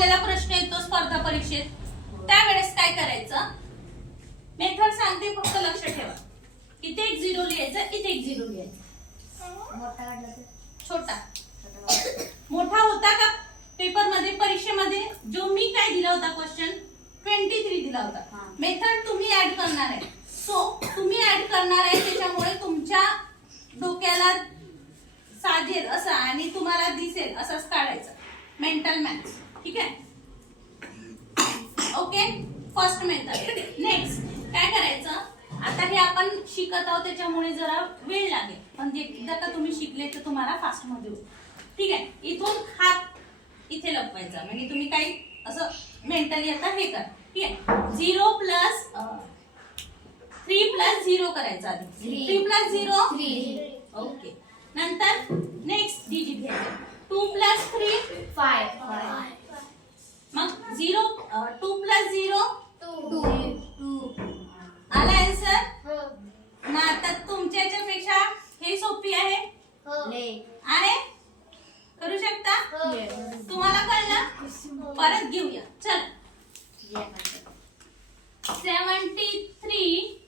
आपल्याला प्रश्न येतो स्पर्धा परीक्षेत, त्यावेळेस काय करायचं, मेथड सांगते फक्त लक्ष ठेवा. इथे एक झिरो लिहायचं, इथे एक झिरो लिहायचं. मोठा काढला तर छोटा मोठा होता का पेपर मध्ये, परीक्षेमध्ये जो मी काय दिला होता क्वेश्चन 23 दिला होता. मेथड तुम्ही ऍड करणार आहे. सो तुम्ही ऍड करणार आहे, त्याच्यामुळे तुमच्या डोक्याला साजेल असं आणि तुम्हाला दिसेल असंच काढायचं. मेंटल मॅथ्स, ठीक आहे. Okay, first method. नेक्स्ट काय करायचं, आता हे आपण शिकत आहोत त्याच्यामुळे जरा वेळ लागेल, पण एकदा का तुम्ही शिकले तर तुम्हाला फास्ट मध्ये होईल. ठीक आहे, इथून हात इथे लपवायचा, म्हणजे तुम्ही काही असं मेंटली आता हे करा. ठीक आहे, 0 प्लस 3 प्लस 0 करायचा आधी. 3 प्लस 0 3 ओके. नंतर नेक्स्ट डिजिट घ्यायचा, 2 प्लस 3 5 मग 0 2 प्लस 0 2 आला आन्सर ना. आता तुमच्या याच्यापेक्षा हे सोपी आहे, आहे करू शकता. तुम्हाला कळलं, परत घेऊया. चल 73